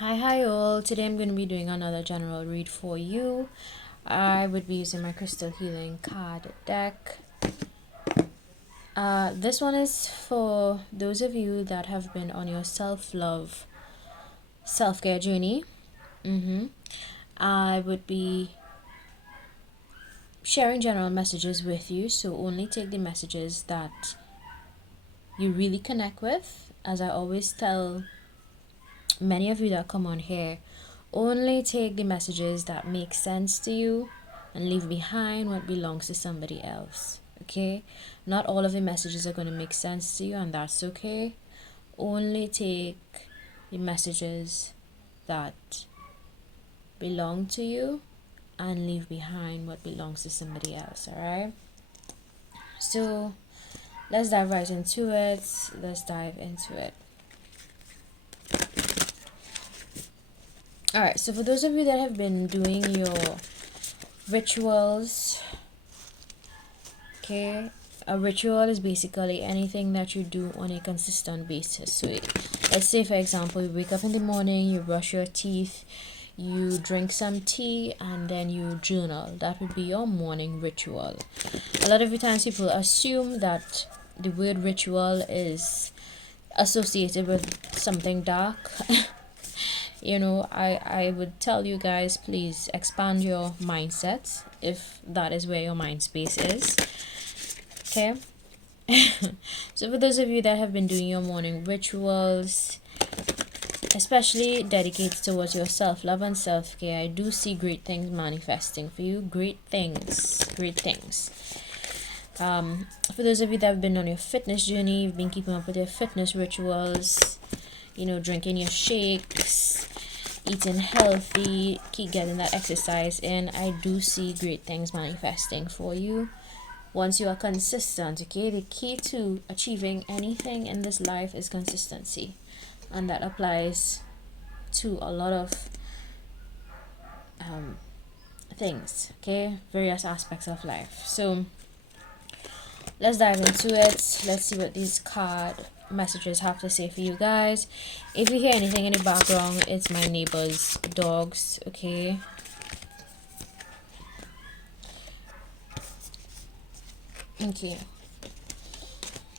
Hi all. Today I'm going to be doing another general read for you. I would be using my crystal healing card deck. This one is for those of you that have been on your self-love, self-care journey. I would be sharing general messages with you, so only take the messages that you really connect with. As I always tell many of you that come on here, only take the messages that make sense to you and leave behind what belongs to somebody else. Okay? Not all of the messages are going to make sense to you, and that's okay. Only take the messages that belong to you and leave behind what belongs to somebody else. Alright? So let's dive right into it. Let's dive into it. Alright, so for those of you that have been doing your rituals, okay, a ritual is basically anything that you do on a consistent basis. So let's say, for example, you wake up in the morning, you brush your teeth, you drink some tea, and then you journal. That would be your morning ritual. A lot of the times people assume that the word ritual is associated with something dark. I would tell you guys, please expand your mindset if that is where your mind space is. Okay? So for those of you that have been doing your morning rituals, especially dedicated towards your self-love and self-care, I do see great things manifesting for you. Great things. For those of you that have been on your fitness journey, you've been keeping up with your fitness rituals, drinking your shakes, eating healthy, keep getting that exercise in, I do see great things manifesting for you once you are consistent. Okay, the key to achieving anything in this life is consistency, and that applies to a lot of things, okay, various aspects of life. So let's dive into it. Let's see what these card messages have to say for you guys. If you hear anything in the background, it's my neighbor's dogs. Okay,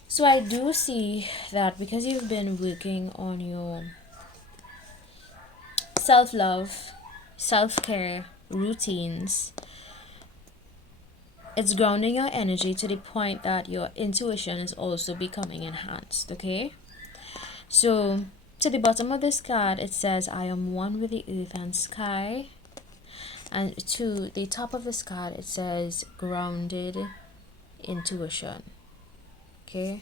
so I do see that because you've been working on your self-love, self-care routines, it's grounding your energy to the point that your intuition is also becoming enhanced. Okay, so to the bottom of this card it says, I am one with the earth and sky. And to the top of this card it says, grounded intuition. Okay,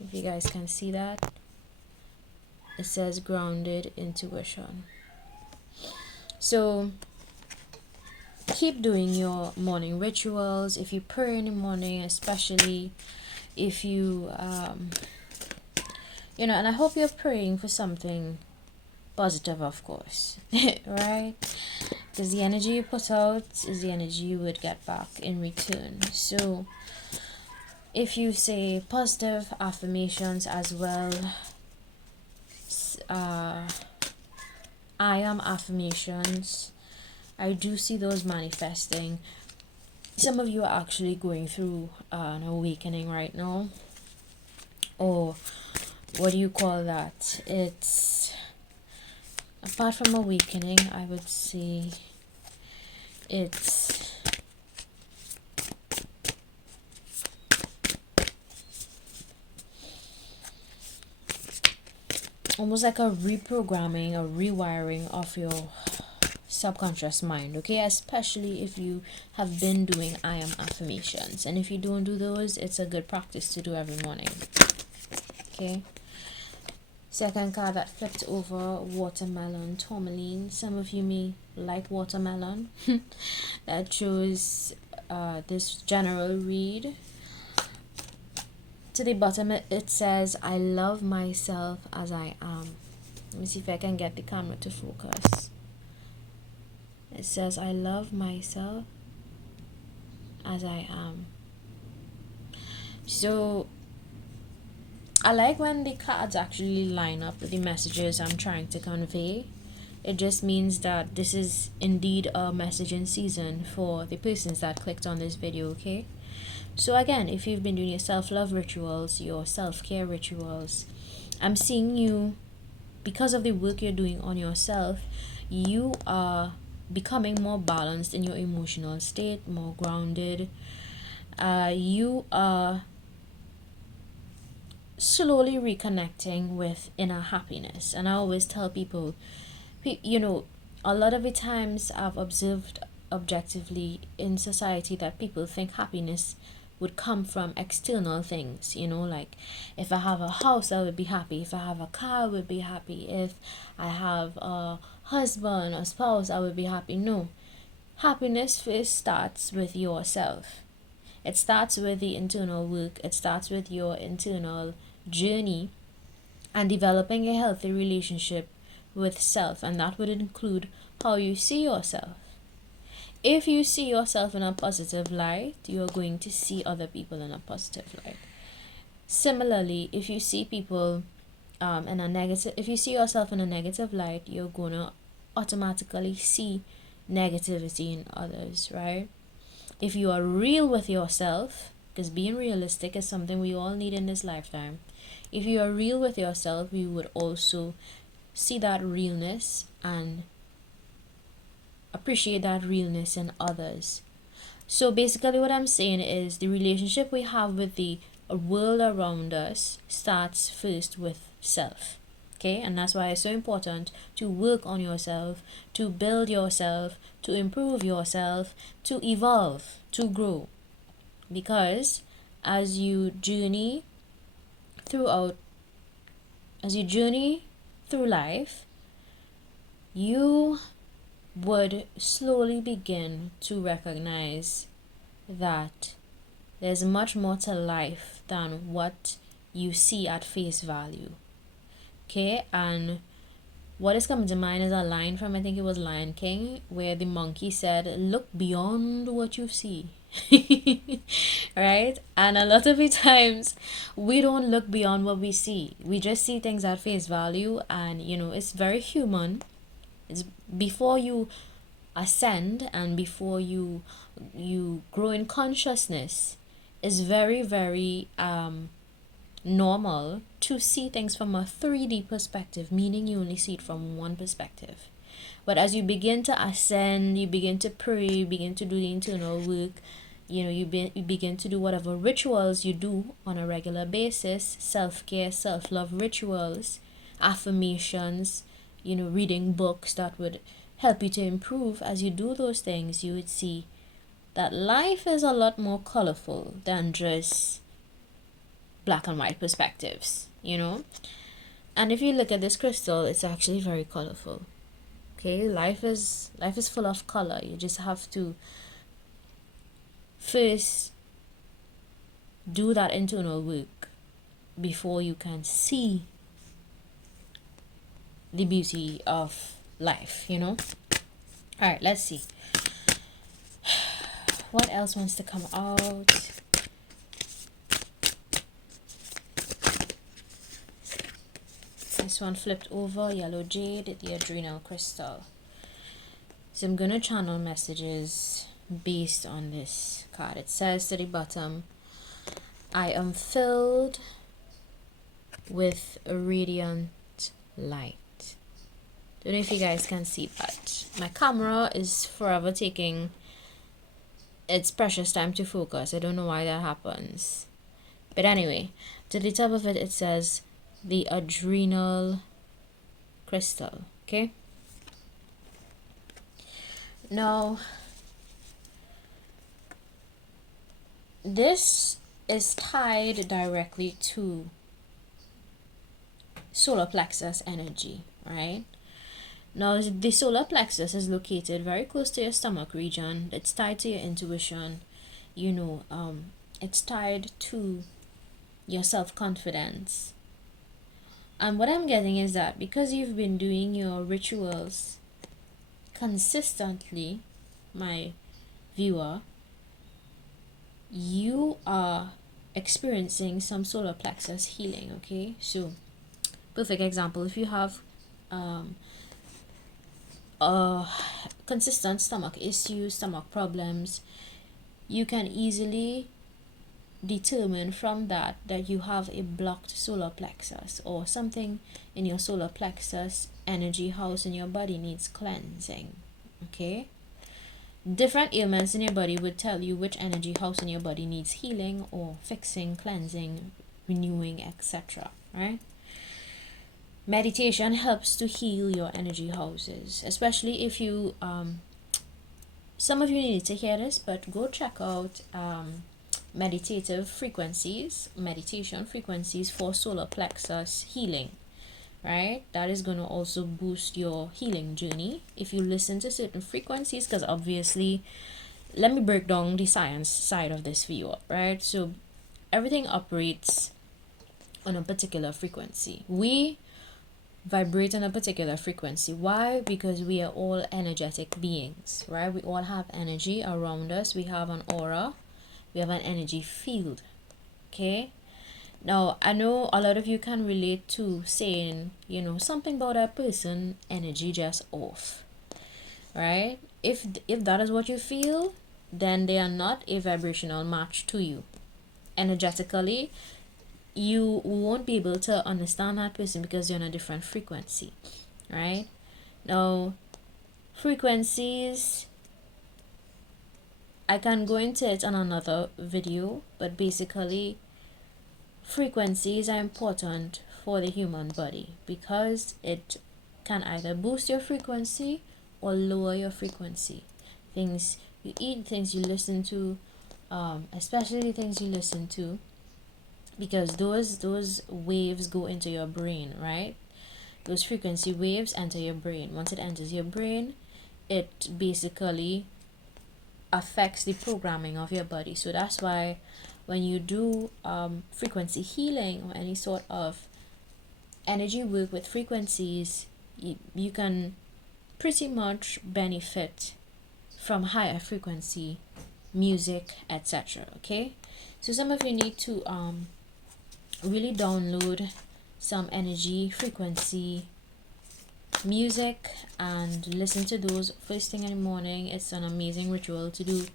if you guys can see that, it says grounded intuition. So keep doing your morning rituals. If you pray in the morning, especially if you and I hope you're praying for something positive, of course. Right? Because the energy you put out is the energy you would get back in return. So if you say positive affirmations as well, I am affirmations, I do see those manifesting. Some of you are actually going through an awakening right now, or what do you call that? It's, apart from awakening, I would say it's almost like a reprogramming, a rewiring of your subconscious mind. Okay, especially if you have been doing I am affirmations, and if you don't do those, it's a good practice to do every morning. Okay, second card that flipped over, watermelon tourmaline. Some of you may like watermelon. That shows this general read. To the bottom it says, I love myself as I am. Let me see if I can get the camera to focus. It says, I love myself as I am. So I like when the cards actually line up with the messages I'm trying to convey. It just means that this is indeed a message in season for the persons that clicked on this video, okay? So again, if you've been doing your self-love rituals, your self-care rituals, I'm seeing you, because of the work you're doing on yourself, you are becoming more balanced in your emotional state, more grounded. You are slowly reconnecting with inner happiness. And I always tell people, a lot of the times I've observed objectively in society that people think happiness would come from external things, like if I have a house, I would be happy. If I have a car, I would be happy. If I have a husband or spouse, I would be happy. No. Happiness first starts with yourself. It starts with the internal work, it starts with your internal journey and developing a healthy relationship with self, and that would include how you see yourself. If you see yourself in a positive light, you're going to see other people in a positive light. Similarly, if you see people if you see yourself in a negative light, you're gonna automatically see negativity in others, right? If you are real with yourself, because being realistic is something we all need in this lifetime. If you are real with yourself, you would also see that realness and appreciate that realness in others. So basically what I'm saying is the relationship we have with the world around us starts first with self. Okay, and that's why it's so important to work on yourself, to build yourself, to improve yourself, to evolve, to grow. Because as you journey throughout, as you journey through life, you would slowly begin to recognize that there's much more to life than what you see at face value. Okay, and what is coming to mind is a line from, I think it was Lion King, where the monkey said, "Look beyond what you see." Right? And a lot of the times we don't look beyond what we see. We just see things at face value, and it's very human. It's before you ascend and before you grow in consciousness, is very, very normal to see things from a 3D perspective, meaning you only see it from one perspective. But as you begin to ascend, you begin to pray, you begin to do the internal work, you begin to do whatever rituals you do on a regular basis, self-care, self-love rituals, affirmations, reading books that would help you to improve. As you do those things, you would see that life is a lot more colorful than just black and white perspectives, And if you look at this crystal, it's actually very colorful. Okay, life is full of color. You just have to first do that internal work before you can see the beauty of life, All right, let's see. What else wants to come out? This one flipped over, yellow jade, the adrenal crystal. So I'm going to channel messages based on this card. It says to the bottom, "I am filled with a radiant light." Don't know if you guys can see that. My camera is forever taking its precious time to focus. I don't know why that happens. But anyway, to the top of it, it says the adrenal crystal. Okay. Now, this is tied directly to solar plexus energy, right? Now, the solar plexus is located very close to your stomach region. It's tied to your intuition. It's tied to your self-confidence. And what I'm getting is that because you've been doing your rituals consistently, my viewer, you are experiencing some solar plexus healing. Okay, so perfect example, if you have consistent stomach issues, stomach problems, you can easily determine from that you have a blocked solar plexus, or something in your solar plexus energy house in your body needs cleansing. Okay, different ailments in your body would tell you which energy house in your body needs healing or fixing, cleansing, renewing, etc. Right? Meditation helps to heal your energy houses, especially if you some of you need to hear this, but go check out meditation frequencies for solar plexus healing. Right, that is going to also boost your healing journey if you listen to certain frequencies, because obviously, let me break down the science side of this for you. Right, so everything operates on a particular frequency. We vibrate on a particular frequency. Why? Because we are all energetic beings, right? We all have energy around us. We have an aura, we have an energy field. Okay, now I know a lot of you can relate to saying, something about that person energy just off, right? If that is what you feel, then they are not a vibrational match to you. Energetically, you won't be able to understand that person because you're on a different frequency. Right? Now, frequencies, I can go into it on another video, but basically frequencies are important for the human body because it can either boost your frequency or lower your frequency. Things you eat, things you listen to, especially things you listen to, because those waves go into your brain, right? Those frequency waves enter your brain. Once it enters your brain, it basically affects the programming of your body. So that's why when you do frequency healing or any sort of energy work with frequencies, you can pretty much benefit from higher frequency music, etc. Okay, so some of you need to really download some energy frequency music and listen to those first thing in the morning. It's an amazing ritual to do,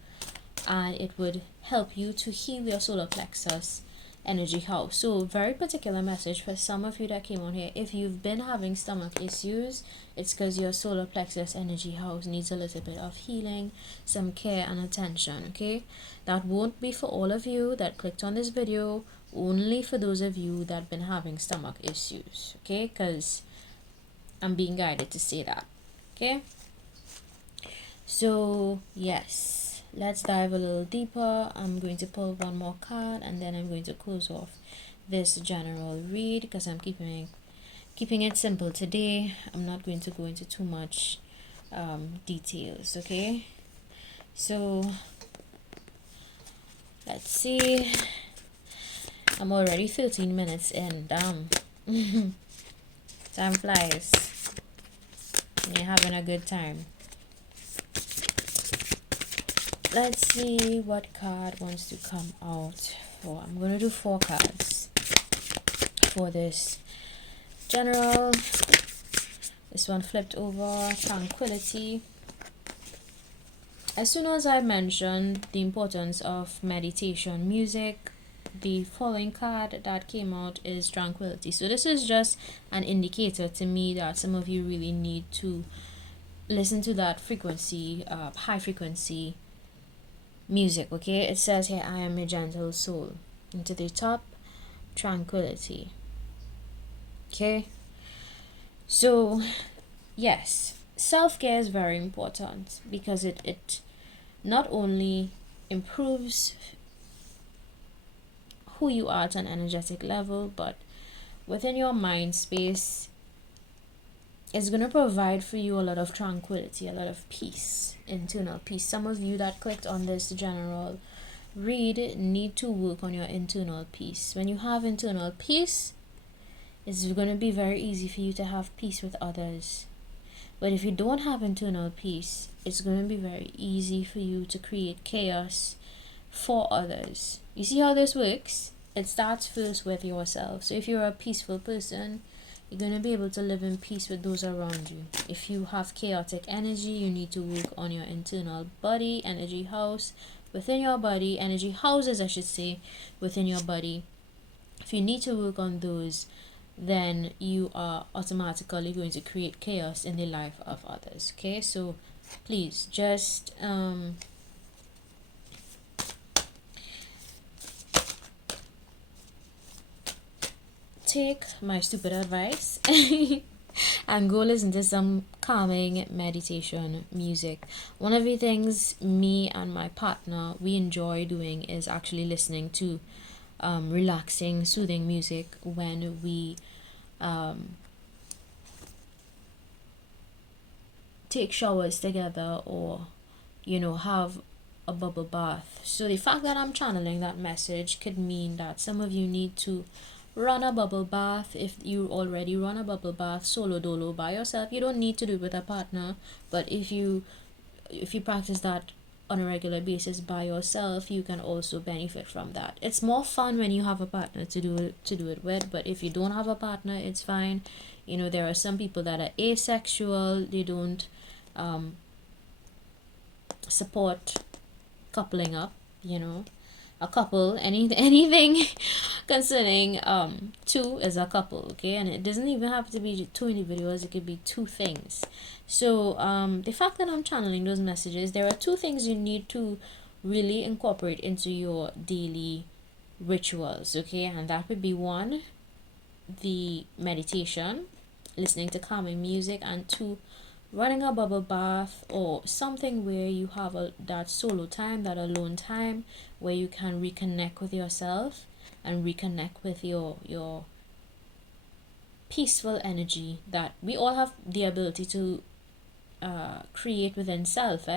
and it would help you to heal your solar plexus energy house. So very particular message for some of you that came on here. If you've been having stomach issues, it's because your solar plexus energy house needs a little bit of healing, some care and attention. Okay, that won't be for all of you that clicked on this video, only for those of you that been having stomach issues. Okay, because I'm being guided to say that. Okay, so yes, let's dive a little deeper. I'm going to pull one more card and then I'm going to close off this general read because I'm keeping it simple today. I'm not going to go into too much details. Okay, so let's see. I'm already 13 minutes in. Damn. Time flies. You're having a good time. Let's see what card wants to come out for. I'm going to do 4 cards for this general. This one flipped over, tranquility. As soon as I mentioned the importance of meditation music, the following card that came out is tranquility. So this is just an indicator to me that some of you really need to listen to that frequency, high frequency music. Okay, it says here, I am a gentle soul. And to the top, tranquility. Okay, so yes, self-care is very important because it not only improves who you are at an energetic level, but within your mind space, it's going to provide for you a lot of tranquility, a lot of peace, internal peace. Some of you that clicked on this general read need to work on your internal peace. When you have internal peace, it's going to be very easy for you to have peace with others. But if you don't have internal peace, it's going to be very easy for you to create chaos for others. You see how this works? It starts first with yourself. So if you're a peaceful person, you're going to be able to live in peace with those around you. If you have chaotic energy, you need to work on your internal body, energy house within your body, energy houses, I should say, within your body. If you need to work on those, then you are automatically going to create chaos in the life of others. Okay, so please just take my stupid advice and go listen to some calming meditation music. One of the things me and my partner we enjoy doing is actually listening to relaxing, soothing music when we take showers together, or have a bubble bath. So the fact that I'm channeling that message could mean that some of you need to run a bubble bath. If you already run a bubble bath solo dolo by yourself, you don't need to do it with a partner. But if you practice that on a regular basis by yourself, you can also benefit from that. It's more fun when you have a partner to do it with, but if you don't have a partner, it's fine. There are some people that are asexual, they don't support coupling up, a couple, anything concerning two as a couple, okay? And it doesn't even have to be two individuals, it could be two things. So the fact that I'm channeling those messages, there are two things you need to really incorporate into your daily rituals, okay? And that would be one, the meditation, listening to calming music, and two, running a bubble bath or something where you have that solo time, that alone time, where you can reconnect with yourself and reconnect with your peaceful energy that we all have the ability to create within self.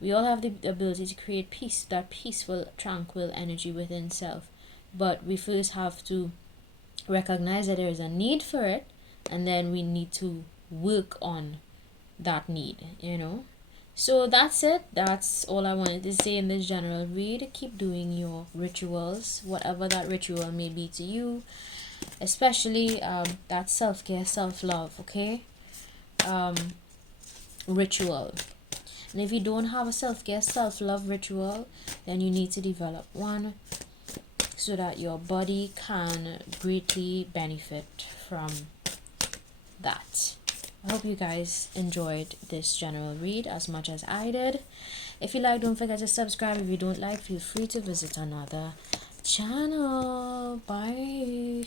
We all have the ability to create peace, that peaceful, tranquil energy within self. But we first have to recognize that there is a need for it, and then we need to work on that need. So that's it. That's all I wanted to say in this general read. Keep doing your rituals, whatever that ritual may be to you, especially that self-care, self-love, okay? Ritual. And if you don't have a self-care, self-love ritual, then you need to develop one so that your body can greatly benefit from that. I hope you guys enjoyed this general read as much as I did. If you like, don't forget to subscribe. If you don't like, feel free to visit another channel. Bye.